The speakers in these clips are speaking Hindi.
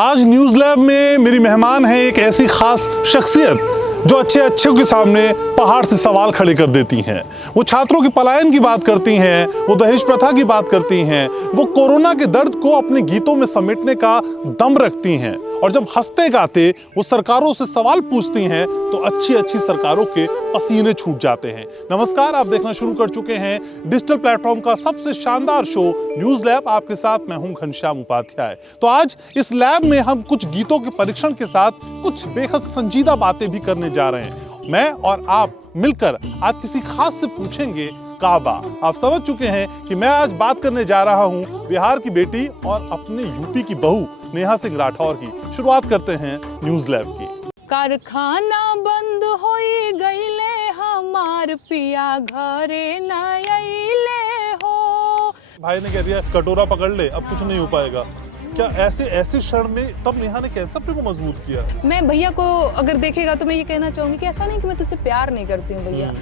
आज न्यूज़ लैब में मेरी मेहमान है एक ऐसी खास शख्सियत जो अच्छे अच्छों के सामने पहाड़ से सवाल खड़े कर देती हैं। वो छात्रों के पलायन की बात करती हैं, वो दहेज प्रथा की बात करती हैं, वो कोरोना के दर्द को अपने गीतों में समेटने का दम रखती हैं और जब हंसते गाते वो सरकारों से सवाल पूछती हैं तो अच्छी अच्छी सरकारों के पसीने छूट जाते हैं। नमस्कार, आप देखना शुरू कर चुके हैं डिजिटल प्लेटफॉर्म का सबसे शानदार शो न्यूज़ लैब। आपके साथ मैं हूं घनश्याम उपाध्याय। तो आज इस लैब में हम कुछ गीतों के परीक्षण के साथ कुछ बेहद संजीदा बातें भी करने जा रहे हैं। मैं और आप मिलकर आज किसी खास से पूछेंगे काबा। आप समझ चुके हैं कि मैं आज बात करने जा रहा हूं बिहार की बेटी और अपने यूपी की बहू नेहा सिंह राठौर की। शुरुआत करते हैं न्यूज़ लैब की। कारखाना बंद होई गईले हमार पिया घरे न आइले हो। भाई ने कह दिया कटोरा पकड़ ले, अब कुछ नहीं हो पाएगा। क्या ऐसे क्षण में तब नेहा ने कैसे अपने को मजबूत किया? मैं भैया को अगर देखेगा तो मैं ये कहना चाहूंगी कि ऐसा नहीं कि मैं तुझसे प्यार नहीं करती हूँ भैया,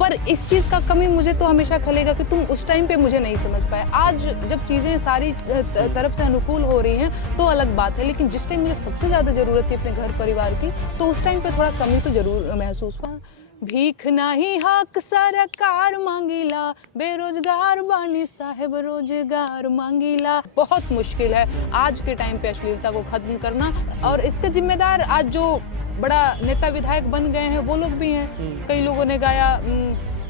पर इस चीज़ का कमी मुझे तो हमेशा खलेगा कि तुम उस टाइम पे मुझे नहीं समझ पाए। आज जब चीज़ें सारी तरफ से अनुकूल हो रही हैं तो अलग बात है, लेकिन जिस टाइम मुझे सबसे ज़्यादा ज़रूरत थी अपने घर परिवार की तो उस टाइम पे थोड़ा कमी तो जरूर महसूस हुआ। भीख नहीं हक सरकार मांगीला, बेरोजगार बानी साहेब रोजगार मांगीला। बहुत मुश्किल है आज के टाइम पे अश्लीलता को खत्म करना, और इसके जिम्मेदार आज जो बड़ा नेता विधायक बन गए हैं वो लोग भी हैं। कई लोगों ने गाया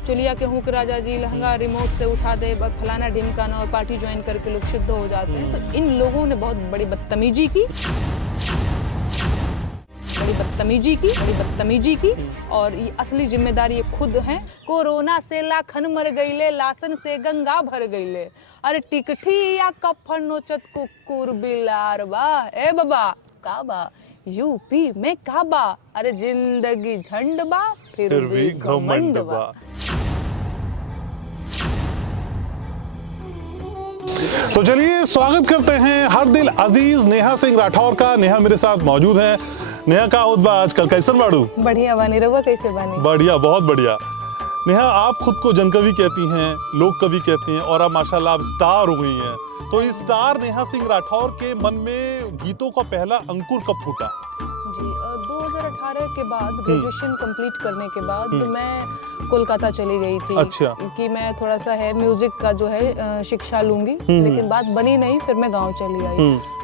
चुलिया के हुक राजा जी, लहंगा रिमोट से उठा दे, फलाना ढिमकाना और पार्टी ज्वाइन करके लोग शुद्ध हो जाते हैं। तो इन लोगों ने बहुत बड़ी बदतमीजी की और ये असली जिम्मेदारी ये खुद है। कोरोना से लाखन मर गईले, लासन से गंगा भर गईले। अरे टिकठी या कफन नोचत कुकुर बिलार बा। ए बाबा काबा यूपी में काबा, अरे जिंदगी झंड बा फिर भी घमंड बा। तो चलिए स्वागत करते हैं हर दिल अजीज नेहा सिंह राठौर का। नेहा मेरे साथ मौजूद है। नेहा का होदबा आजकल कैसन बाड़ू? बढ़िया बानी, रहुआ कैसे बानी? बढ़िया, बहुत बढ़िया। नेहा, आप खुद को जनकवि कहती हैं, लोक कवि कहती हैं और आप माशाल्लाह आप स्टार हो गई हैं। तो इस स्टार नेहा सिंह राठौर के मन में गीतों का पहला अंकुर कब फूटा? जी 2018 के बाद ग्रेजुएशन कंप्लीट करने के बाद मैं कोलकाता चली गई थी। अच्छा। कि मैं थोड़ा सा है म्यूजिक का जो है शिक्षा लूंगी, लेकिन बात बनी नहीं। फिर मैं गांव चली आई।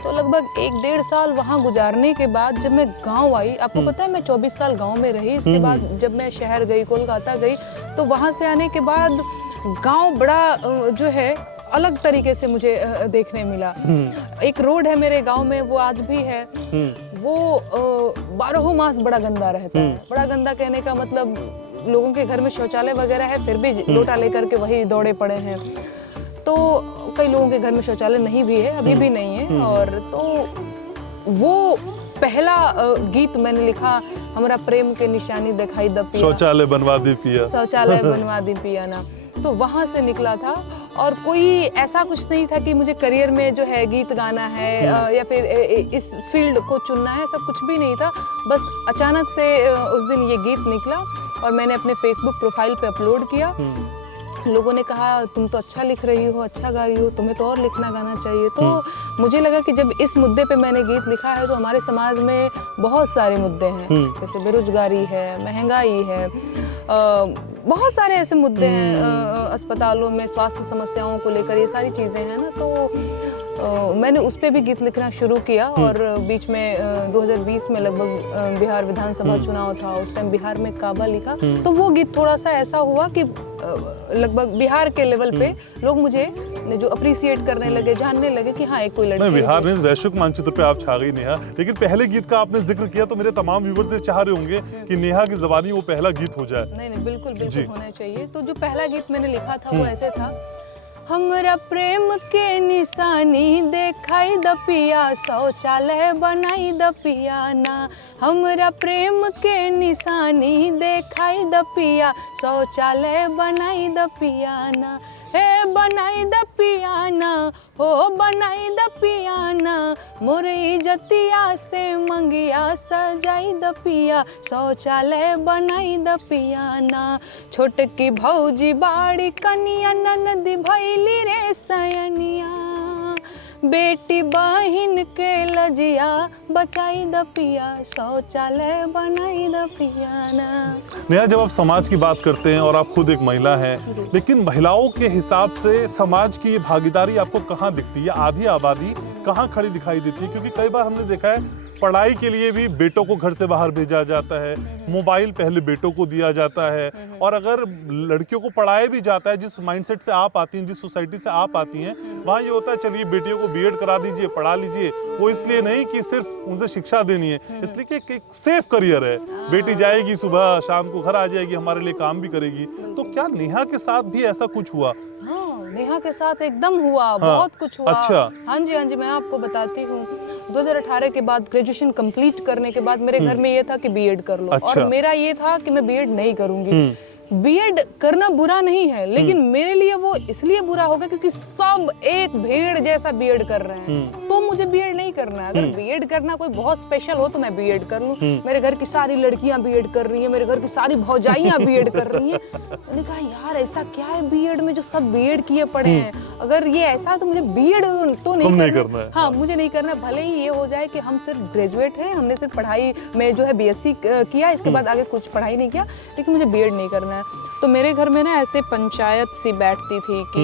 तो लगभग 1-1.5 साल वहाँ गुजारने के बाद जब मैं गांव आई, आपको पता है मैं 24 साल गांव में रही। इसके बाद जब मैं शहर गई, कोलकाता गई, तो वहाँ से आने के बाद गांव बड़ा जो है अलग तरीके से मुझे देखने मिला। एक रोड है मेरे गांव में, वो आज भी है। वो 12 मास बड़ा गंदा रहता है। बड़ा गंदा कहने का मतलब लोगों के घर में शौचालय वगैरह है, फिर भी लोटा लेकर के वही दौड़े पड़े हैं। तो कई लोगों के घर में शौचालय नहीं भी है, अभी भी नहीं है। और तो वो पहला गीत मैंने लिखा, हमारा प्रेम के निशानी दिखाई द पिया, शौचालय बनवा दी पिया, शौचालय बनवा दी पिया ना। तो वहाँ से निकला था और कोई ऐसा कुछ नहीं था कि मुझे करियर में जो है गीत गाना है या फिर इस फील्ड को चुनना है, सब कुछ भी नहीं था। बस अचानक से उस दिन ये गीत निकला और मैंने अपने फेसबुक प्रोफाइल पे अपलोड किया। लोगों ने कहा तुम तो अच्छा लिख रही हो, अच्छा गा रही हो, तुम्हें तो और लिखना गाना चाहिए। तो मुझे लगा कि जब इस मुद्दे पे मैंने गीत लिखा है तो हमारे समाज में बहुत सारे मुद्दे हैं, जैसे बेरोजगारी है, महंगाई है, बहुत सारे ऐसे मुद्दे हैं, अस्पतालों में स्वास्थ्य समस्याओं को लेकर ये सारी चीज़ें हैं ना। तो मैंने उस पे भी गीत लिखना शुरू किया। और बीच में 2020 में लगभग बिहार विधानसभा चुनाव था, उस टाइम बिहार में काबा लिखा। तो वो गीत थोड़ा सा ऐसा हुआ कि लगभग बिहार के लेवल पे लोग मुझे जो अप्रिशिएट करने लगे, जानने लगे कि हाँ एक कोई लड़की। बिहार में वैश्विक मानचित्र पे आप छा गई नेहा। लेकिन पहले गीत का आपने जिक्र किया तो मेरे तमाम व्यूअर्स ये चाह रहे होंगे कि नेहा की ज़बानी वो पहला गीत हो जाए। नहीं, बिल्कुल होना चाहिए। तो जो पहला गीत मैंने लिखा था वो ऐसे था, हमरा प्रेम के निशानी देखाई द पिया, शौचालय बनाई द पिया ना। हमरा प्रेम के निशानी देखाई द पिया, शौचालय बनाई द पिया ना। हे बनाई द पियाना, हो बनाई द पियाना, मोरे इज्जतिया से मंगिया सजाई द पिया, शौचालय बनाई द पियाना। छोटकी भौजी बाड़ी कनिया ननदी भैली रे सयनिया, बेटी बहिन के लजिया बचाई द पिया, शौचालय बनाई द पिया ना। नेहा, जब आप समाज की बात करते हैं और आप खुद एक महिला हैं, लेकिन महिलाओं के हिसाब से समाज की ये भागीदारी आपको कहाँ दिखती है? आधी आबादी कहाँ खड़ी दिखाई देती है? क्योंकि कई बार हमने देखा है पढ़ाई के लिए भी बेटों को घर से बाहर भेजा जाता है, मोबाइल पहले बेटों को दिया जाता है, और अगर लड़कियों को पढ़ाया भी जाता है, जिस माइंडसेट से आप आती हैं, जिस सोसाइटी से आप आती हैं, वहाँ ये होता है चलिए बेटियों को बीएड करा दीजिए, पढ़ा लीजिए। वो इसलिए नहीं कि सिर्फ उनसे शिक्षा देनी है, इसलिए कि एक सेफ करियर है, बेटी जाएगी सुबह शाम को घर आ जाएगी, हमारे लिए काम भी करेगी। तो क्या नेहा के साथ भी ऐसा कुछ हुआ? हाँ, नेहा के साथ एकदम हुआ, बहुत कुछ हुआ। अच्छा। हाँ जी, मैं आपको बताती हूँ। 2018 के बाद ग्रेजुएशन कंप्लीट करने के बाद मेरे घर में ये था कि बीएड कर लो। अच्छा। और मेरा ये था कि मैं बीएड नहीं करूंगी। बीएड करना बुरा नहीं है, लेकिन मेरे लिए वो इसलिए बुरा होगा क्योंकि सब एक भेड़ जैसा बीएड कर रहे हैं, तो मुझे बीएड नहीं करना है। अगर बीएड करना कोई बहुत स्पेशल हो तो मैं बीएड कर लूं। मेरे घर की सारी लड़कियां बीएड कर रही हैं, मेरे घर की सारी भौजाइयां बीएड कर रही हैं। मैंने कहा यार ऐसा क्या है बीएड में जो सब बीएड किए पड़े हैं? अगर ये ऐसा है तो मुझे बीएड तो नहीं करना है। हाँ, मुझे नहीं करना। भले ही ये हो जाए कि हम सिर्फ ग्रेजुएट हैं, हमने सिर्फ पढ़ाई में जो है बीएससी किया, इसके बाद आगे कुछ पढ़ाई नहीं किया, लेकिन मुझे बीएड नहीं करना है। तो मेरे घर में ना ऐसे पंचायत सी बैठती थी कि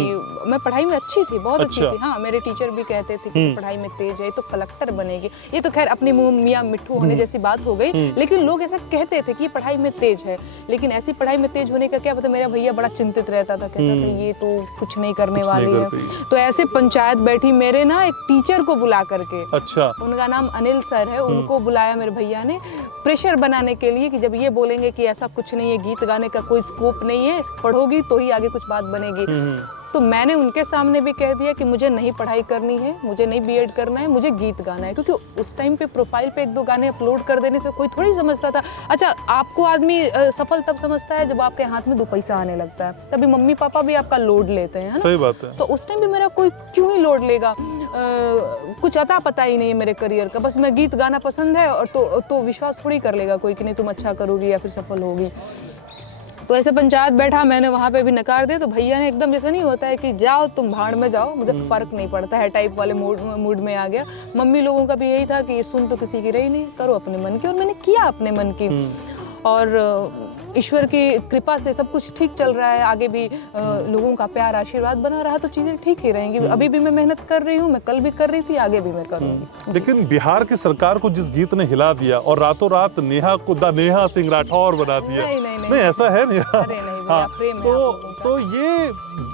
मैं पढ़ाई में अच्छी थी, बहुत अच्छी थी। हाँ, मेरे टीचर भी कहते थे कि पढ़ाई में तेज है, तो कलेक्टर बनेगी। ये तो खैर अपनी मुंह मियां मिट्ठू होने जैसी बात हो गई, लेकिन लोग ऐसा कहते थे कि ये पढ़ाई में तेज है। लेकिन ऐसी पढ़ाई में तेज होने का क्या पता। मेरा भैया बड़ा चिंतित रहता था, कहता था ये तो कुछ नहीं करने वाली है। तो ऐसे पंचायत बैठी, मेरे ना एक टीचर को बुला करके, अच्छा, उनका नाम अनिल सर है, उनको बुलाया मेरे भैया ने प्रेशर बनाने के लिए कि जब ये बोलेंगे कि ऐसा कुछ नहीं है, गीत गाने का कोई स्कोप नहीं है, पढ़ोगी तो ही आगे कुछ बात बनेगी। तो मैंने उनके सामने भी कह दिया कि मुझे नहीं पढ़ाई करनी है, मुझे नहीं बीएड करना है, मुझे गीत गाना है। क्योंकि उस टाइम पे प्रोफाइल पे 1-2 गाने अपलोड कर देने से कोई थोड़ी समझता था। अच्छा, आपको आदमी सफल तब समझता है जब आपके हाथ में 2 पैसा आने लगता है, तभी मम्मी पापा भी आपका लोड लेते हैं, है ना? सही बात है। तो उस टाइम भी मेरा कोई क्यों ही लोड लेगा? कुछ अता पता ही नहीं है मेरे करियर का, बस मैं गीत गाना पसंद है, और तो विश्वास थोड़ी कर लेगा कोई कि नहीं तुम अच्छा करोगी या फिर सफल होगी। तो ऐसे पंचायत बैठा, मैंने वहाँ पे भी नकार दिया। तो भैया ने एकदम, जैसा नहीं होता है कि जाओ तुम भाड़ में जाओ, मुझे फर्क नहीं पड़ता है टाइप वाले मूड में आ गया। मम्मी लोगों का भी यही था कि ये सुन तो किसी की रही नहीं, करो अपने मन की। और मैंने किया अपने मन की, और ईश्वर की कृपा से सब कुछ ठीक चल रहा है। आगे भी लोगों का प्यार आशीर्वाद बना रहा तो चीज़ें ठीक ही रहेंगी। अभी भी मैं मेहनत कर रही हूँ, मैं कल भी कर रही थी, आगे भी मैं करूँगी। लेकिन बिहार की सरकार को जिस गीत ने हिला दिया और रातों रात नेहा को द नेहा सिंह राठौर बना दिया, नहीं ऐसा है नहीं? अरे नहीं, हाँ, प्रेम है तो ये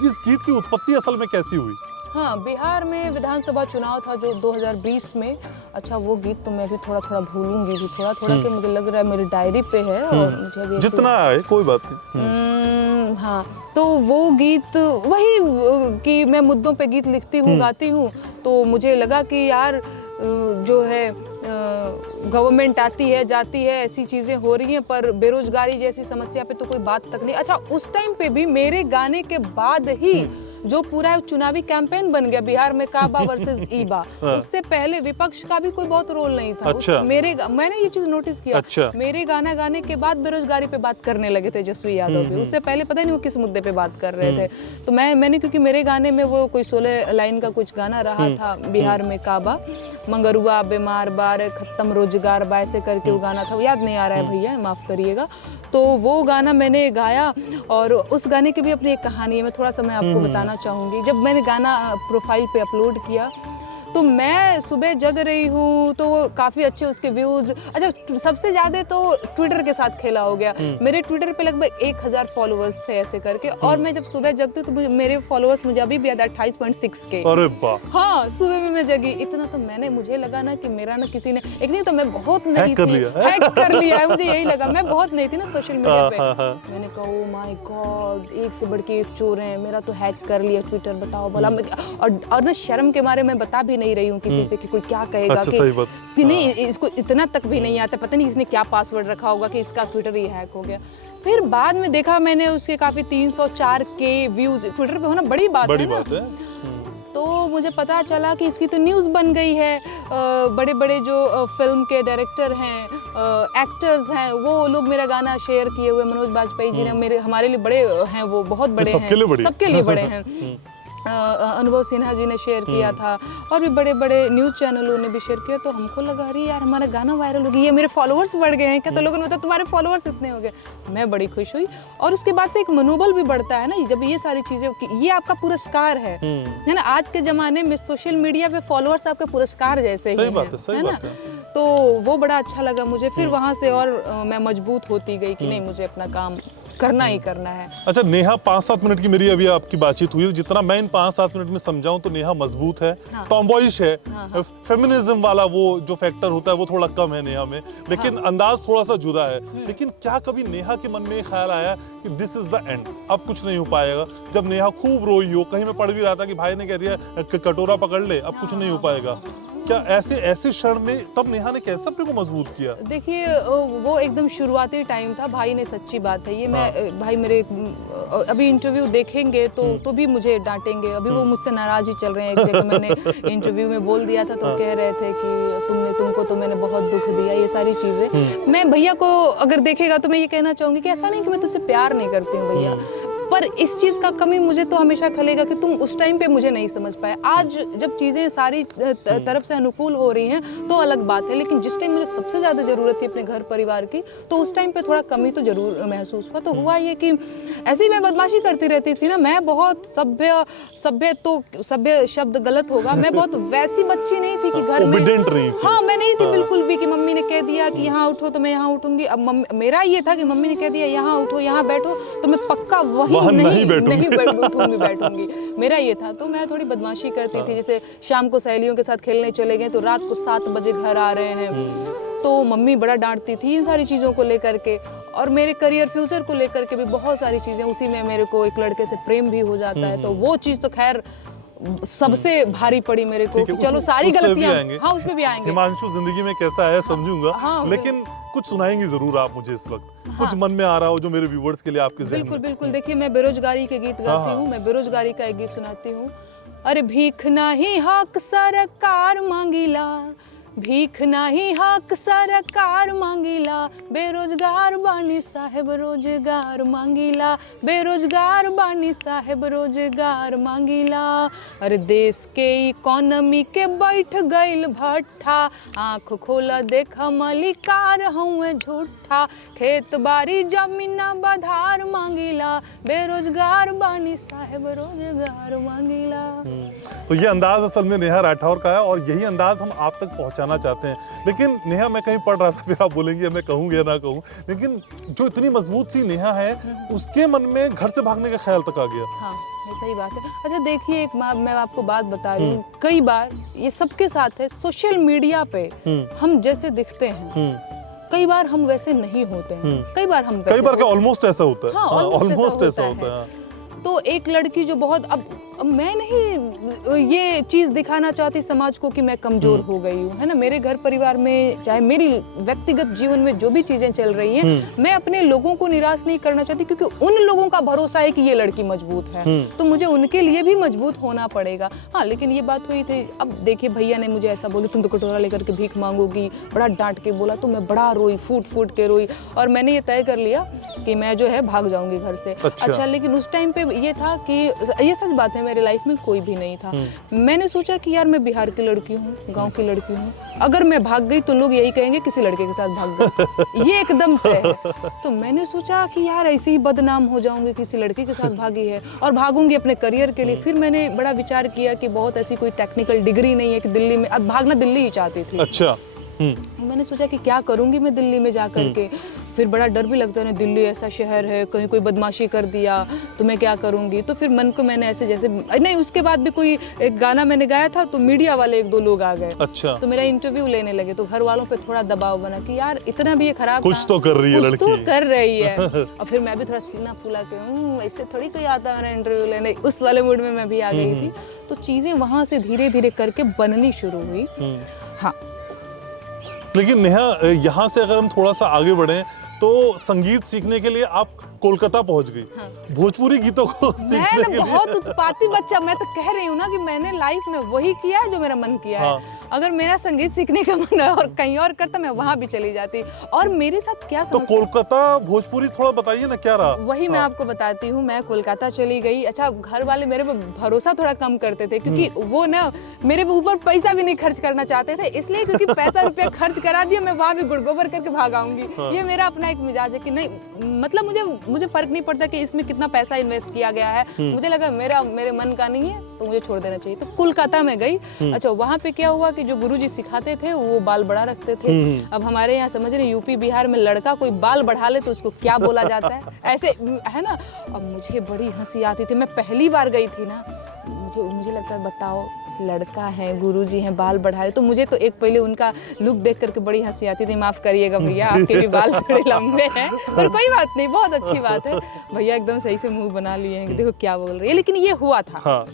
इस गीत की उत्पत्ति असल में कैसी हुई? हाँ, बिहार में विधानसभा चुनाव था जो 2020 में। अच्छा, वो गीत तो मैं भी थोड़ा थोड़ा भूलूंगी भी, थोड़ा थोड़ा कि मुझे लग रहा है मेरी डायरी पे है, और मुझे भी जितना है कोई बात नहीं। हाँ, तो वो गीत वही कि मैं मुद्दों पे गीत लिखती हूँ, गाती हूँ। तो मुझे लगा कि यार जो है गवर्नमेंट आती है जाती है, ऐसी चीज़ें हो रही हैं, पर बेरोजगारी जैसी समस्या पे तो कोई बात तक नहीं। अच्छा, उस टाइम पे भी मेरे गाने के बाद ही जो पूरा चुनावी कैंपेन बन गया बिहार में, काबा वर्सेस ईबा, उससे पहले विपक्ष का भी कोई बहुत रोल नहीं था। अच्छा। मैंने ये चीज नोटिस किया। अच्छा। मेरे गाना गाने के बाद बेरोजगारी पे बात करने लगे तेजस्वी यादव भी, उससे पहले पता नहीं वो किस मुद्दे पे बात कर रहे थे। तो मैंने क्योंकि मेरे गाने में वो कोई 16 लाइन का कुछ गाना रहा था बिहार में, काबा मंगरुआ बीमार बार खत्म रोजगार बा, ऐसे करके वो गाना था, वो याद नहीं आ रहा है भैया, माफ करिएगा। तो वो गाना मैंने गाया, और उस गाने की भी अपनी एक कहानी है, मैं थोड़ा सा मैं आपको बताना चाहूँगी। जब मैंने गाना प्रोफाइल पे अपलोड किया तो मैं सुबह जग रही हूँ, तो वो काफ़ी अच्छे उसके व्यूज़। अच्छा, सबसे ज़्यादा तो ट्विटर के साथ खेला हो गया। मेरे ट्विटर पे लगभग 1000 फॉलोअर्स थे ऐसे करके, और मैं जब सुबह जगती तो मेरे फॉलोअर्स मुझे अभी भी याद है 28.6 के। अरे वाह! हाँ, सुबह में मैं जगी इतना, तो मुझे लगा ना कि मेरा ना किसी ने, एक नहीं तो मैं बहुत नई थी, हैक कर लिया है, मुझे यही लगा। मैं बहुत नई थी ना सोशल मीडिया पे। मैंने कहा ओ माय गॉड, एक से बढ़ के एक चोर हैं, मेरा तो हैक कर लिया ट्विटर, बताओ भला। और ना शर्म के मारे मैं बता भी नहीं रही हूँ किसी से कि कोई क्या कहेगा। अच्छा, कि नहीं, इसको इतना तक भी नहीं आता, पता नहीं इसने क्या पासवर्ड रखा होगा कि इसका ट्विटर ही हैक हो गया। फिर बाद में देखा मैंने उसके काफी 304 के व्यूज ट्विटर पे होना बड़ी बात है ना। तो मुझे पता चला कि इसकी तो न्यूज़ बन गई है। बड़े बड़े जो फिल्म के डायरेक्टर हैं, एक्टर्स हैं, वो लोग मेरा गाना शेयर किए हुए। मनोज बाजपेयी जी ने, हमारे लिए बड़े हैं, वो बहुत बड़े हैं, सबके लिए बड़े हैं। अनुभव सिन्हा जी ने शेयर किया था, और भी बड़े बड़े न्यूज़ चैनलों ने भी शेयर किया। तो हमको लगा अरे यार हमारा गाना वायरल हो गया, ये मेरे फॉलोअर्स बढ़ गए हैं क्या। तो लोगों ने बताया तुम्हारे फॉलोअर्स इतने हो गए। मैं बड़ी खुश हुई, और उसके बाद से एक मनोबल भी बढ़ता है ना जब ये सारी चीज़ें, ये आपका पुरस्कार है ना। आज के ज़माने में सोशल मीडिया पे फॉलोअर्स आपके पुरस्कार जैसे ही है ना। तो वो बड़ा अच्छा लगा मुझे। फिर वहाँ से और मैं मजबूत होती गई कि नहीं, मुझे अपना काम करना ही करना है। अच्छा नेहा, 5-7 मिनट की मेरी अभी आपकी बातचीत हुई, जितना मैं इन 5-7 मिनट में समझाऊं तो नेहा मजबूत है, टॉमबॉयिश है, फेमिनिज्म वाला वो जो फैक्टर होता है वो थोड़ा कम है नेहा में, लेकिन अंदाज थोड़ा सा जुदा है। लेकिन क्या कभी नेहा के मन में ये ख्याल आया कि दिस इज द एंड, अब कुछ नहीं हो पाएगा? जब नेहा खूब रोई हो, कहीं मैं पढ़ भी रहा था कि भाई ने कह दिया कटोरा पकड़ ले, अब कुछ नहीं हो पाएगा, क्या ऐसे क्षण में तब नेहा ने कैसे अपने को मजबूत किया? देखिए वो एकदम शुरुआती टाइम था, भाई ने, सच्ची बात है ये। मैं भाई मेरे अभी इंटरव्यू देखेंगे तो भी मुझे डांटेंगे, अभी वो मुझसे नाराज ही चल रहे हैं। एक जगह मैंने इंटरव्यू में बोल दिया था तो कह रहे थे कि तुमको तो मैंने बहुत दुख दिया, ये सारी चीज़ें। मैं भैया को अगर देखेगा तो मैं ये कहना चाहूँगी कि ऐसा नहीं कि मैं तुझसे प्यार नहीं करती हूँ भैया, पर इस चीज़ का कमी मुझे तो हमेशा खलेगा कि तुम उस टाइम पे मुझे नहीं समझ पाए। आज जब चीज़ें सारी तरफ से अनुकूल हो रही हैं तो अलग बात है, लेकिन जिस टाइम मुझे सबसे ज़्यादा ज़रूरत थी अपने घर परिवार की, तो उस टाइम पे थोड़ा कमी तो ज़रूर महसूस हुआ। तो हुआ ये कि ऐसे ही मैं बदमाशी करती रहती थी ना। मैं बहुत सभ्य शब्द गलत होगा, मैं बहुत वैसी बच्ची नहीं थी कि घर में, हाँ मैं नहीं थी बिल्कुल भी कि मम्मी ने कह दिया कि यहाँ उठो तो मैं यहाँ उठूंगी। अब मेरा ये था कि मम्मी ने कह दिया यहाँ उठो, यहाँ बैठो, तो मैं पक्का वही नहीं बैठूंगी। मेरा ये था। तो मैं थोड़ी बदमाशी करती थी, जैसे शाम को सहेलियों के साथ खेलने चले गए तो रात को 7 बजे घर आ रहे हैं, तो मम्मी बड़ा डांटती थी इन सारी चीज़ों को लेकर के। और मेरे करियर फ्यूचर को लेकर के भी बहुत सारी चीज़ें, उसी में मेरे को एक लड़के से प्रेम भी हो जाता है, तो वो चीज़ तो खैर सबसे भारी पड़ी मेरे को। चलो सारी गलतियां, हाँ उसमें भी आएंगे। हिमांशु जिंदगी में कैसा है समझूंगा, लेकिन कुछ सुनाएंगी जरूर आप मुझे इस वक्त, कुछ मन में आ रहा हो जो मेरे व्यूअर्स के लिए आपके ज़हन में। बिल्कुल। देखिए मैं बेरोजगारी के गीत गाती हूँ, मैं बेरोजगारी का एक गीत सुनाती हूँ। अरे भीख नाही हक सरकार मांगीला, भीख नाही हक सरकार मांगीला, बेरोजगार बानी साहेब रोजगार मांगीला, बेरोजगार बानी साहेब रोजगार मांगीला। अरे देश के इकोनॉमी के बैठ गईल भट्ठा, आँख खोला देखा मलिकार हूँ झूठा, खेत बाड़ी जमीना बधार मांगीला, बेरोजगार बानी साहेब रोजगार मांगीला। तो ये अंदाज असल में नेहा राठौर का है, और यही अंदाज हम आप तक पहुंचाना चाहते हैं। लेकिन नेहा, मैं कहीं पढ़ रहा था, फिर आप बोलेंगे मैं कहूँ या ना कहूँ, लेकिन जो इतनी मजबूत सी नेहा है, उसके मन में घर से भागने का ख्याल तक आ गया। हाँ ये सही बात है। अच्छा देखिए, मैं आपको बात बता रही हूँ, कई बार ये सबके साथ है, सोशल मीडिया पे हम जैसे दिखते हैं, कई बार हम वैसे नहीं होते हैं, कई बार ऑलमोस्ट ऐसा होता है। हाँ, ऑलमोस्ट ऐसा होता है। तो एक लड़की जो बहुत, अब मैं नहीं ये चीज़ दिखाना चाहती समाज को कि मैं कमज़ोर हो गई हूँ, है ना। मेरे घर परिवार में, चाहे मेरी व्यक्तिगत जीवन में जो भी चीज़ें चल रही हैं, मैं अपने लोगों को निराश नहीं करना चाहती, क्योंकि उन लोगों का भरोसा है कि ये लड़की मजबूत है, तो मुझे उनके लिए भी मजबूत होना पड़ेगा। हाँ लेकिन ये बात हुई थी, अब देखिए भैया ने मुझे ऐसा बोला तुम तो कटोरा लेकर के भीख मांगोगी, बड़ा डांट के बोला, तो मैं बड़ा रोई, फूट के रोई, और मैंने ये तय कर लिया कि मैं जो है भाग जाऊंगी घर से। अच्छा लेकिन उस टाइम पे ये था कि ये सच बात है, मेरे लाइफ में कोई भी नहीं था। मैंने सोचा कि यार मैं बिहार की लड़की हूँ, गांव की लड़की हूँ, अगर मैं भाग गई तो लोग यही कहेंगे किसी लड़के के साथ भाग गई, ये एकदम तय है। तो मैंने सोचा कि यार ऐसे ही बदनाम हो जाऊंगी, किसी लड़के के साथ भागी है, और भागूंगी अपने करियर के लिए। फिर मैंने बड़ा विचार किया कि बहुत ऐसी कोई टेक्निकल डिग्री नहीं है कि दिल्ली में, अब भागना दिल्ली ही चाहती थी। अच्छा मैंने सोचा कि क्या करूंगी मैं दिल्ली में जा कर के, फिर बड़ा डर भी लगता है ना, दिल्ली ऐसा शहर है, कहीं कोई बदमाशी कर दिया तो मैं क्या करूंगी। तो फिर मन को मैंने ऐसे जैसे नहीं, उसके बाद भी कोई एक गाना मैंने गाया था तो मीडिया वाले 1-2 लोग आ गए। अच्छा। तो मेरा इंटरव्यू लेने लगे, तो घर वालों पे थोड़ा दबाव बना कि यार इतना भी ये खराब कुछ तो कर रही है लड़की, कुछ तो कर रही है। और फिर मैं भी थोड़ा सीना फूला के ऐसे थोड़ी कोई आता है मेरा इंटरव्यू लेने, उस वाले मूड में मैं भी आ गई थी। तो चीजें वहां से धीरे धीरे करके बननी शुरू हुई। हाँ लेकिन नेहा, यहाँ से अगर हम थोड़ा सा आगे बढ़े तो संगीत सीखने के लिए आप कोलकाता पहुंच गई। हाँ। भोजपुरी गीतों को सीखने के लिए। बहुत उत्पाती बच्चा, मैं तो कह रही हूँ ना कि मैंने लाइफ में वही किया है जो मेरा मन किया है। अगर मेरा संगीत सीखने का मन और कहीं और करता, मैं वहाँ भी चली जाती। और मेरे साथ क्या तो समस्या, कोलकाता भोजपुरी थोड़ा बताइए ना, क्या रहा? वही मैं आपको बताती हूँ। मैं कोलकाता चली गई। अच्छा, घर वाले मेरे पे भरोसा थोड़ा कम करते थे, क्योंकि वो ना मेरे ऊपर पैसा भी नहीं खर्च करना चाहते थे, इसलिए क्योंकि पैसा रुपया खर्च करा दिया, मैं वहाँ भी गुड़गोबर करके भाग आऊंगी। ये मेरा अपना एक मिजाज है कि नहीं, मतलब मुझे फर्क नहीं पड़ता कि इसमें कितना पैसा इन्वेस्ट किया गया है, मुझे लगा मेरे मन का नहीं है तो मुझे छोड़ देना चाहिए। तो कोलकाता में गई। अच्छा, वहाँ पे क्या हुआ कि जो गुरुजी सिखाते थे वो बाल बढ़ा रखते थे। अब हमारे यहाँ समझ रहे, यूपी बिहार में लड़का कोई बाल बढ़ा ले तो उसको क्या बोला जाता है, ऐसे है ना। अब मुझे बड़ी हंसी आती थी, मैं पहली बार गई थी ना, मुझे लगता है बताओ, लड़का है, गुरुजी हैं, बाल बढ़ाए। तो मुझे तो एक पहले उनका लुक देख करके बड़ी हंसी आती थी। माफ़ करिएगा भैया, आपके भी बाल थोड़े लंबे हैं, पर कोई बात नहीं, बहुत अच्छी बात है। भैया एकदम सही से मुंह बना लिए हैं कि देखो क्या बोल रही है, लेकिन ये हुआ था। हाँ।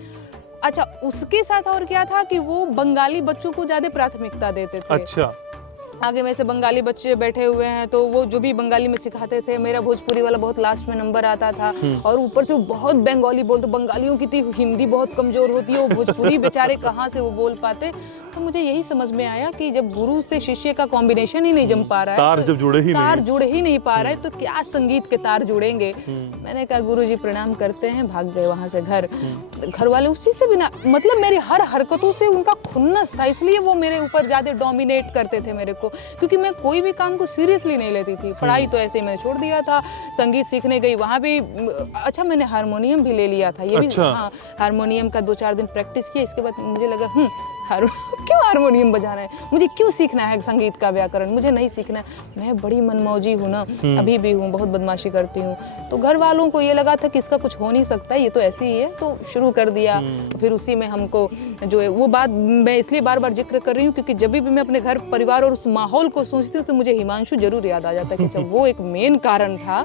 अच्छा, उसके साथ और क्या था कि वो बंगाली बच्चों को ज़्यादा प्राथमिकता देते थे। अच्छा। आगे में से बंगाली बच्चे बैठे हुए हैं, तो वो जो भी बंगाली में सिखाते थे, मेरा भोजपुरी वाला बहुत लास्ट में नंबर आता था। और ऊपर से वो बहुत बंगाली बोलते, बंगालियों की हिंदी बहुत कमजोर होती है, वो भोजपुरी बेचारे कहाँ से वो बोल पाते। तो मुझे यही समझ में आया कि जब गुरु से शिष्य का कॉम्बिनेशन ही नहीं जम पा रहा है, तार जब जुड़े ही नहीं पा रहा है, तो क्या संगीत के तार जुड़ेंगे। मैंने कहा गुरुजी प्रणाम करते हैं, भाग गए वहां से घर। घर वाले उसी से बिना मतलब मेरी हर हरकतों से उनका खुन्नस था, इसलिए वो मेरे ऊपर ज्यादा डोमिनेट करते थे मेरे को, क्योंकि मैं कोई भी काम को सीरियसली नहीं लेती थी। पढ़ाई तो ऐसे ही मैंने छोड़ दिया था। संगीत सीखने गई, वहाँ भी अच्छा मैंने हारमोनियम भी ले लिया था, ये भी। हाँ, हारमोनियम का 2-4 दिन प्रैक्टिस किया, इसके बाद मुझे लगा क्यों हारमोनियम बजाना है, मुझे क्यों सीखना है संगीत का व्याकरण, मुझे नहीं सीखना है। मैं बड़ी मनमौजी हूँ ना, अभी भी हूँ, बहुत बदमाशी करती हूँ। तो घर वालों को ये लगा था कि इसका कुछ हो नहीं सकता, ये तो ऐसे ही है, तो शुरू कर दिया। फिर उसी में हमको जो है वो बात मैं इसलिए बार बार जिक्र कर रही हूँ, क्योंकि जब भी मैं अपने घर परिवार और उस माहौल को सोचती हूँ तो मुझे हिमांशु जरूर याद आ जाता है कि जब वो एक मेन कारण था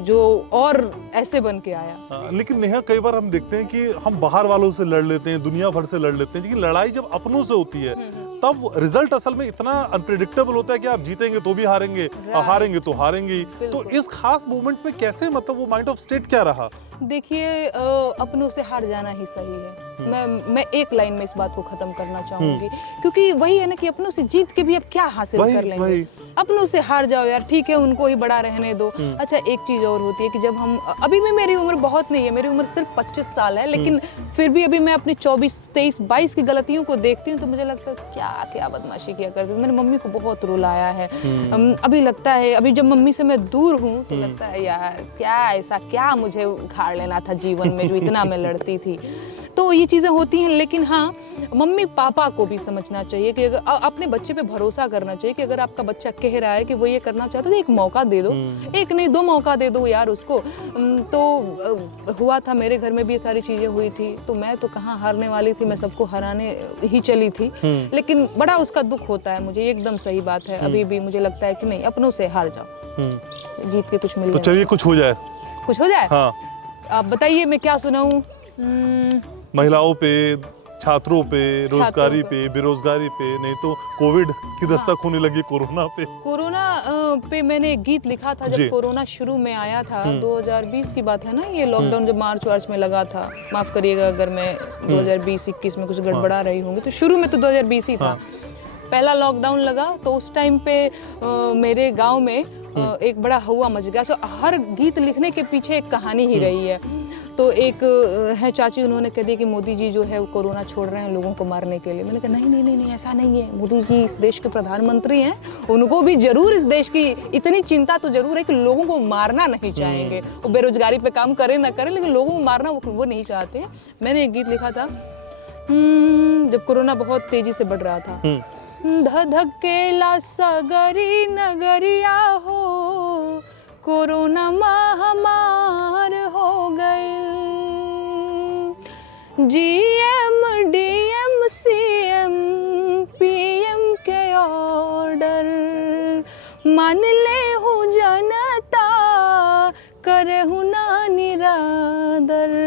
जो और ऐसे बन के आया। लेकिन नेहा, कई बार हम देखते हैं कि हम बाहर वालों से लड़ लेते हैं, दुनिया भर से लड़ लेते हैं, लेकिन लड़ाई जब अपनों से होती है तब रिजल्ट असल में इतना अनप्रेडिक्टेबल होता है कि आप जीतेंगे तो भी हारेंगे और हारेंगे तो हारेंगे। तो इस खास मोमेंट में कैसे, मतलब वो माइंड ऑफ स्टेट क्या रहा? देखिए, अपनों से हार जाना ही सही है। मैं एक लाइन में इस बात को खत्म करना चाहूंगी, क्योंकि वही है ना कि अपनों से जीत के भी अब क्या हासिल कर लेंगे। अपनों से हार जाओ यार, ठीक है, उनको ही बड़ा रहने दो। अच्छा, एक चीज और होती है कि जब हम अभी भी, मेरी उम्र बहुत नहीं है, मेरी उम्र सिर्फ 25 साल है, लेकिन फिर भी अभी मैं अपनी 24, 23, 22 की गलतियों को देखती हूँ तो मुझे लगता है क्या क्या बदमाशी किया करती हूँ। मैंने मम्मी को बहुत रुलाया है। अभी लगता है, अभी जब मम्मी से मैं दूर हूँ तो लगता है यार क्या ऐसा, क्या मुझे उखाड़ लेना था जीवन में जो इतना मैं लड़ती थी। तो ये चीज़ें होती हैं, लेकिन हाँ, मम्मी पापा को भी समझना चाहिए कि अगर अपने बच्चे पे भरोसा करना चाहिए कि अगर आपका बच्चा कह रहा है कि वो ये करना चाहता है तो एक मौका दे दो, एक नहीं 2 मौका दे दो यार उसको। तो हुआ था, मेरे घर में भी ये सारी चीज़ें हुई थी, तो मैं तो कहाँ हारने वाली थी, मैं सबको हराने ही चली थी। लेकिन बड़ा उसका दुख होता है मुझे, एकदम सही बात है। अभी भी मुझे लगता है कि नहीं, अपनों से हार जाओ, जीत के कुछ मिल तो चलिए कुछ हो जाए, कुछ हो जाए। हाँ, आप बताइए मैं क्या सुनाऊं। महिलाओं पे, छात्रों पे, रोजगारी पे, बेरोजगारी पे, नहीं तो कोविड की दस्तक होने लगी, कोरोना पे। कोरोना पे मैंने एक गीत लिखा था जब कोरोना शुरू में आया था। 2020 की बात है ना, ये लॉकडाउन जब मार्च में लगा था। माफ करिएगा अगर मैं 2020-21 में कुछ गड़बड़ा रही होंगी, तो शुरू में तो 2020 ही था। पहला लॉकडाउन लगा तो उस टाइम पे मेरे गांव में एक बड़ा हुआ मच गया। सो हर गीत लिखने के पीछे एक कहानी ही रही है। तो एक है चाची, उन्होंने कह दिया कि मोदी जी जो है वो कोरोना छोड़ रहे हैं लोगों को मारने के लिए। मैंने कहा नहीं नहीं नहीं नहीं, ऐसा नहीं है, मोदी जी इस देश के प्रधानमंत्री हैं, उनको भी जरूर इस देश की इतनी चिंता तो जरूर है कि लोगों को मारना नहीं चाहेंगे। वो बेरोजगारी पे काम करें ना करें, लेकिन लोगों को मारना वो नहीं चाहते हैं। मैंने एक गीत लिखा था जब कोरोना बहुत तेजी से बढ़ रहा था। धधकेला सगरी नगरिया हो, कोरोना महामार हो गए। जीएम डीएम सीएम पीएम के ऑर्डर मान ले हूँ, जनता करे हूँ ना निरादर।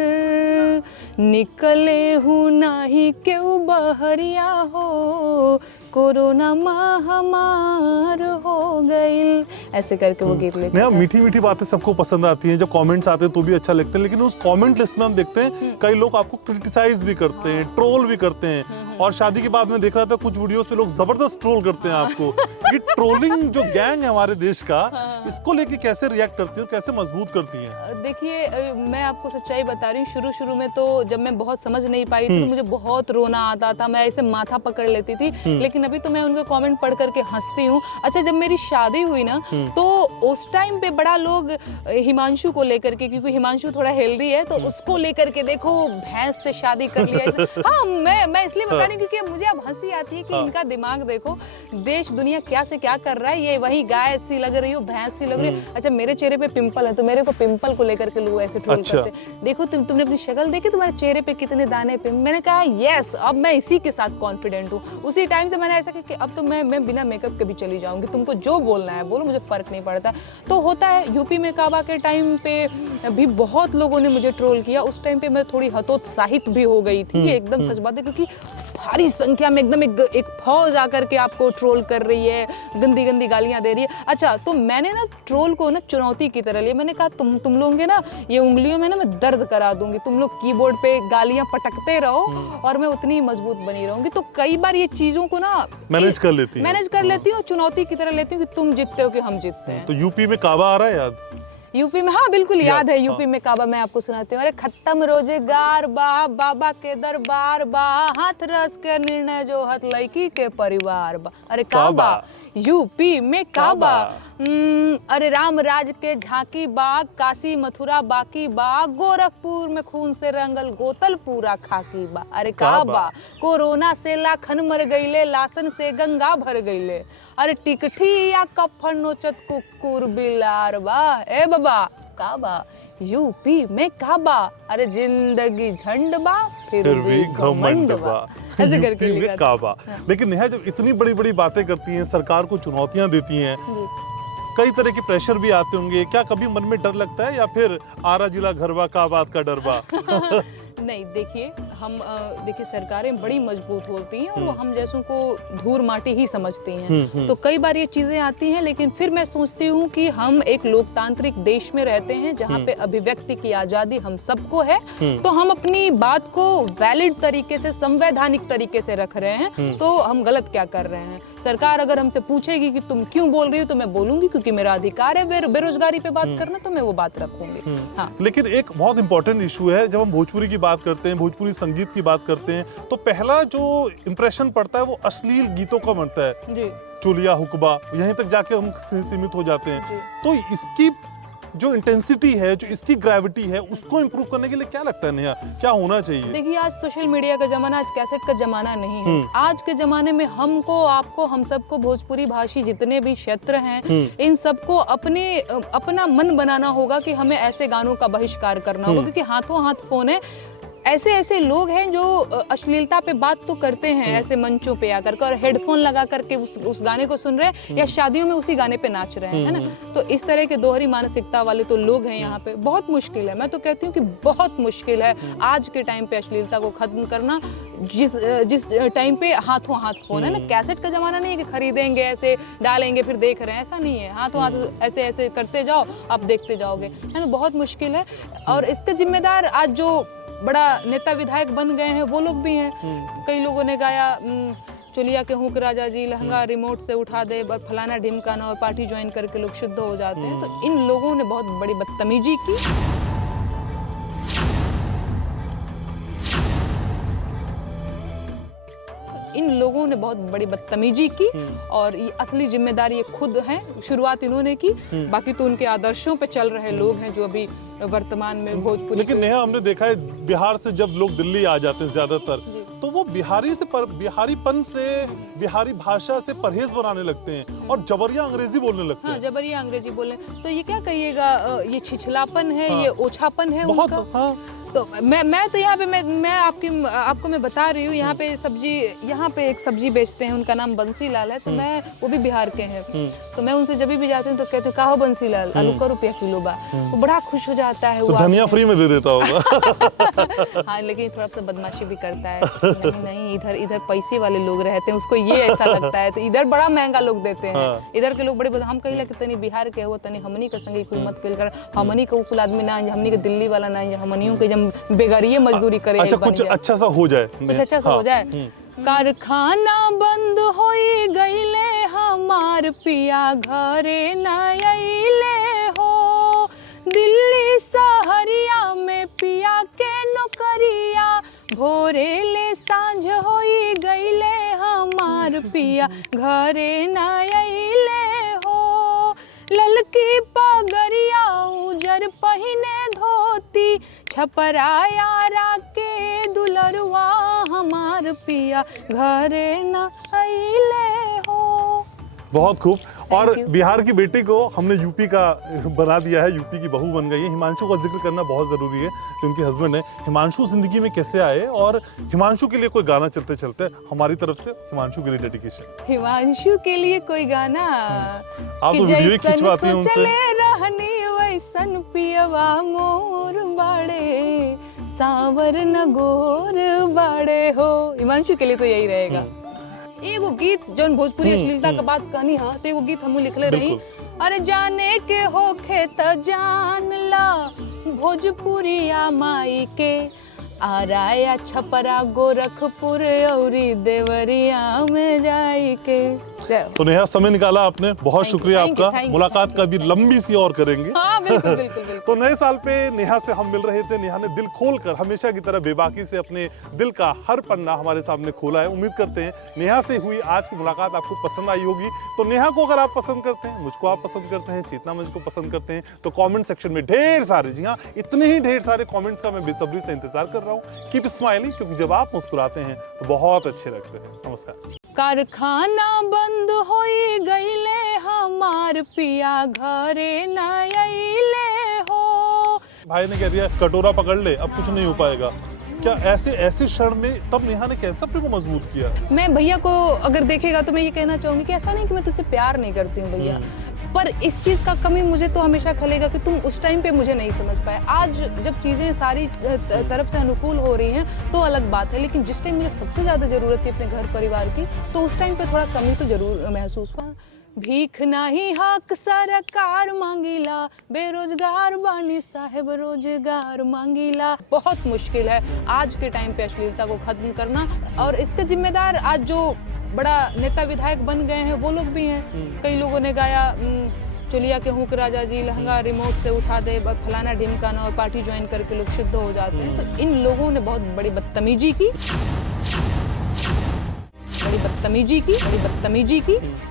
निकले हूँ नाही क्यों बहरिया हो, कोरोना महामार हो गई, ऐसे करके वो गीत लेते नेहा, हैं। मीठी मीठी बातें सबको पसंद आती हैं, जब कमेंट्स आते हैं तो भी अच्छा लगता है, लेकिन उस कमेंट लिस्ट में हम देखते हैं कई लोग आपको क्रिटिसाइज भी करते हैं, ट्रोल भी करते हैं। और शादी के बाद में देख रहा था कुछ वीडियोस पे लोग जबरदस्त ट्रोल करते हैं आपको। ये ट्रोलिंग जो गैंग है हमारे देश का, इसको लेके कैसे रिएक्ट करती है, कैसे मजबूत करती है? देखिए, मैं आपको सच्चाई बता रही हूँ, शुरू में तो जब मैं बहुत समझ नहीं पाई थी तो मुझे बहुत रोना आता था, मैं ऐसे माथा पकड़ लेती थी। लेकिन अभी तो मैं उनके कमेंट पढ़ करके हंसती हूँ। अच्छा, जब मेरी शादी हुई ना तो उस टाइम पे बड़ा लोग हिमांशु को लेकर के, क्योंकि हिमांशु थोड़ा हेल्दी है, तो उसको लेकर के देखो भैंस से शादी कर लिया। हाँ, मैं इसलिए बता रही हूँ क्योंकि मुझे अब हंसी आती है कि इनका दिमाग देखो, देश दुनिया क्या से क्या कर रहा है। ये वही गाय सी लग रही हो, भैंस सी लग रही हो। अच्छा, मेरे चेहरे पे पिंपल है तो मेरे को पिंपल को लेकर के लोग ऐसे ट्रोल करते हैं। देखो तुमने अपनी शक्ल देखी, तुम्हारे चेहरे पे कितने दाने पे। मैंने कहा यस, अब मैं इसी के साथ कॉन्फिडेंट हूँ। उसी टाइम से मैंने ऐसा किया कि अब तो मैं बिना मेकअप के भी चली जाऊंगी, तुमको जो बोलना है बोलो, मुझे फर्क नहीं पड़ता। तो होता है, यूपी में काबा के टाइम पे भी बहुत लोगों ने मुझे ट्रोल किया। उस टाइम पे मैं थोड़ी हतोत्साहित भी हो गई थी, ये एकदम सच बात है, क्योंकि भारी संख्या में एकदम एक फौज आकर के आपको ट्रोल कर रही है, गंदी गंदी गालियां दे रही है। अच्छा, तो मैंने ना ट्रोल को ना चुनौती की तरह लिया। मैंने कहा तुम लोगों के ना ये उंगलियों में ना मैं दर्द करा दूंगी, तुम लोग कीबोर्ड पे गालियां पटकते रहो और मैं उतनी मजबूत बनी रहूंगी। तो कई बार ये चीजों को ना मैनेज कर लेती हूँ, चुनौती की तरह लेती हूँ कि तुम जीतते हो कि हम जीतते हैं। तो यूपी में काबा आ रहा है याद? यूपी में, हाँ बिल्कुल याद है। यूपी में काबा मैं आपको सुनाती हूँ। अरे खत्म रोजगार बा, बाबा के दरबार बा, हाथ रस के निर्णय जो हथ लड़की के परिवार बा। अरे काबा, यूपी में काबा। अरे राम राज के झांकी बा, काशी मथुरा बाकी बा, गोरखपुर में खून से रंगल गोतल पूरा खाकी बा। अरे काबा, कोरोना से लाखन मर गईले, लासन से गंगा भर गईले। अरे टिकठी या कफन नोचत कुकुर बिलार बा। ए बाबा काबा, यूपी में काबा। अरे जिंदगी झंड बा फिर भी घमंड बा। ऐसे करके लिखा काबा। लेकिन नेहा, जब इतनी बड़ी बड़ी बातें करती हैं, सरकार को चुनौतियां देती हैं, कई तरह के प्रेशर भी आते होंगे, क्या कभी मन में डर लगता है, या फिर आरा जिला घरवा का बात का डर बा? नहीं, देखिए देखिए सरकारें बड़ी मजबूत होती हैं और वो हम जैसों को धूल माटी ही समझती हैं। तो कई बार ये चीजें आती हैं, लेकिन फिर मैं सोचती हूँ कि हम एक लोकतांत्रिक देश में रहते हैं जहाँ पे अभिव्यक्ति की आजादी हम सबको है। तो हम अपनी बात को वैलिड तरीके से, संवैधानिक तरीके से रख रहे हैं। तो हम गलत क्या कर रहे हैं? सरकार अगर हमसे पूछेगी कि तुम क्यों बोल रही हो, तो मैं बोलूंगी क्योंकि मेरा अधिकार है बेरोजगारी पे बात करना, तो मैं वो बात रखूंगी। हाँ। लेकिन एक बहुत इंपॉर्टेंट इशू है, जब हम भोजपुरी की बात करते हैं, भोजपुरी संगीत की बात करते हैं, तो पहला जो इंप्रेशन पड़ता है वो अश्लील गीतों का बनता है जी। चोलिया हुक्बा, यहीं तक जाके हम सीमित हो जाते हैं। तो इसकी जो इंटेंसिटी है, जो इसकी ग्रेविटी है, उसको इम्प्रूव करने के लिए क्या लगता है नेहा, क्या होना चाहिए? देखिए, आज सोशल मीडिया का जमाना, आज कैसेट का जमाना नहीं है। आज के जमाने में हमको, आपको, हम सबको, भोजपुरी भाषी जितने भी क्षेत्र हैं, इन सबको अपना मन बनाना होगा कि हमें ऐसे गानों का बहिष्कार करना होगा, क्योंकि हाथों हाथ फोन है। ऐसे लोग हैं जो अश्लीलता पे बात तो करते हैं ऐसे मंचों पे आकर के, और हेडफोन लगा करके उस गाने को सुन रहे हैं, या शादियों में उसी गाने पे नाच रहे हैं, है ना। तो इस तरह के दोहरी मानसिकता वाले तो लोग हैं यहाँ पे। बहुत मुश्किल है, मैं तो कहती हूँ कि बहुत मुश्किल है आज के टाइम पे अश्लीलता को खत्म करना। जिस टाइम पे हाथों हाथ फोन है ना, कैसेट का जमाना नहीं है कि खरीदेंगे ऐसे डालेंगे फिर देख रहे हैं, ऐसा नहीं है। हाथों हाथ ऐसे करते जाओ, आप देखते जाओगे, है ना। बहुत मुश्किल है, और इसके जिम्मेदार आज जो बड़ा नेता विधायक बन गए हैं वो लोग भी हैं। कई लोगों ने गाया चोलिया के हुक राजा जी, लहंगा रिमोट से उठा दे, फलाना ढिमकाना, और पार्टी ज्वाइन करके लोग शुद्ध हो जाते हैं। तो इन लोगों ने बहुत बड़ी बदतमीजी की। इन लोगों ने बहुत बड़ी बदतमीजी की, और ये असली जिम्मेदारी ये खुद है। शुरुआत इन्होंने की, बाकी तो उनके आदर्शों पे चल रहे लोग हैं जो अभी वर्तमान में भोजपुरी। लेकिन नेहा, हमने देखा है बिहार से जब लोग दिल्ली आ जाते हैं ज्यादातर, तो वो बिहारीपन से, बिहारी भाषा से परहेज बनाने लगते हैं और जबरिया अंग्रेजी बोलने लगते हैं। हाँ, जबरिया अंग्रेजी बोलने। तो ये क्या कहिएगा, ये छिछलापन है, ये ओछापन है उनका। तो मैं तो यहाँ पे मैं आपको मैं बता रही हूँ, यहाँ पे एक सब्जी बेचते हैं, उनका नाम बंसी लाल है। तो मैं, वो भी बिहार के हैं, तो मैं उनसे जब भी जाती हूँ तो कहते का हो बंसी लाल, आलू का रुपया किलो बा। वो बड़ा खुश हो जाता है। तो धनिया फ्री में दे देता होगा। हाँ, लेकिन थोड़ा सा बदमाशी भी करता है। नहीं, इधर पैसे वाले लोग रहते हैं, उसको ये ऐसा लगता है, तो इधर बड़ा महंगा लोग देते हैं। इधर के लोग बड़े, हम कहिला कि तनी बिहार के हो, तनी हमनी के संगे कुल मत कइल कर, हमनी के कुल आदमी ना, हमनी के दिल्ली वाला ना, हमनियों के जब बेगारिये मजदूरी करे। अच्छा, कुछ अच्छा सा हो जाए, कुछ अच्छा सा हो जाए। कारखाना बंद होई गईले, हमार पिया घरे न आइले हो, दिल्ली सहरिया में पिया के नौकरिया, भोरे ले सांझ होई गईले, हमार पिया घरे न आइले हो, ललकी पगरिया उजर पहिने धोती, छपराया के दुलरुआ, हमार पिया घरे न आइले हो। बहुत खूब। और बिहार की बेटी को हमने यूपी का बना दिया है, यूपी की बहू बन गई है। हिमांशु का जिक्र करना बहुत जरूरी है, जो उनके हस्बैंड है। हिमांशु जिंदगी में कैसे आए, और हिमांशु के लिए कोई गाना चलते चलते हमारी तरफ से हिमांशु के लिए डेडिकेशन। हिमांशु के लिए कोई गाना? आप तो वीडियो खिंचवाती हैं उनसे। रहनी वैसन पियवा मोर बाड़े, सावर न गोर बाड़े हो। हिमांशु के लिए तो यही रहेगा। एगो गीत जौन भोजपुरी अश्लीलता का बात कहनी है, तो एगो गीत हमू लिखले रही, अरे जाने के होखे त जान ला, भोजपुरिया माई के, आराया छपरा गोरखपुर औरी देवरिया में जाई के। तो नेहा, समय निकाला आपने, बहुत शुक्रिया आपका। मुलाकात कभी लंबी सी और करेंगे। हाँ, बिल्कुल, बिल्कुल, बिल्कुल। तो नए साल पे नेहा से हम मिल रहे थे। नेहा ने दिल खोलकर, हमेशा की तरह बेबाकी से अपने दिल का हर पन्ना हमारे सामने खोला है। उम्मीद करते हैं नेहा से हुई आज की मुलाकात आपको पसंद आई होगी। तो नेहा को अगर आप पसंद करते हैं, मुझको आप पसंद करते हैं, चेतना मुझको पसंद करते हैं, तो कॉमेंट सेक्शन में ढेर सारे, जी हाँ, इतने ही ढेर सारे कॉमेंट्स का मैं बेसब्री से इंतजार कर रहा हूँ। कीप स्माइलिंग, क्योंकि जब आप मुस्कुराते हैं तो बहुत अच्छे लगते हैं। नमस्कार। कारखाना बंद होई गईले, हमार पिया घरे न आइले हो। भाई ने कह दिया कटोरा पकड़ ले, अब कुछ नहीं हो पाएगा। क्या ऐसे क्षण में तब नेहा ने कैसे अपने को मजबूत किया? मैं भैया को अगर देखेगा तो मैं ये कहना चाहूंगी कि ऐसा नहीं कि मैं तुझसे प्यार नहीं करती हूँ भैया, पर इस चीज का कमी मुझे तो हमेशा खलेगा कि तुम उस टाइम पे मुझे नहीं समझ पाए। आज जब चीजें सारी तरफ से अनुकूल हो रही हैं तो अलग बात है, लेकिन जिस टाइम मुझे सबसे ज्यादा जरूरत थी अपने घर परिवार की, तो उस टाइम पे थोड़ा कमी तो जरूर महसूस हुआ। भीख नाही हक सरकार मांगीला, बेरोजगार बानी साहेब रोजगार मांगीला। बहुत मुश्किल है आज के टाइम पे अश्लीलता को खत्म करना, और इसके जिम्मेदार आज जो बड़ा नेता विधायक बन गए हैं वो लोग भी हैं। कई लोगों ने गाया चुलिया के हुक राजा जी, लहंगा रिमोट से उठा दे, फलाना ढिमकाना, और पार्टी ज्वाइन करके लोग शुद्ध हो जाते हैं। तो इन लोगों ने बहुत बड़ी बदतमीजी की,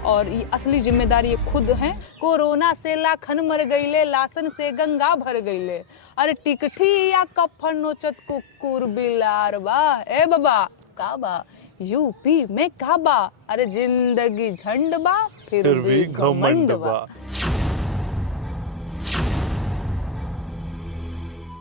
और ये असली जिम्मेदारी ये खुद है। कोरोना से लाखन मर गईले, लासन से गंगा भर गईले, अरे टिकठी या कफन नोचत कुकुर बिलार बा। ए बाबा का बा यूपी में का बा, अरे जिंदगी झंड बा फिर भी घमंड बा।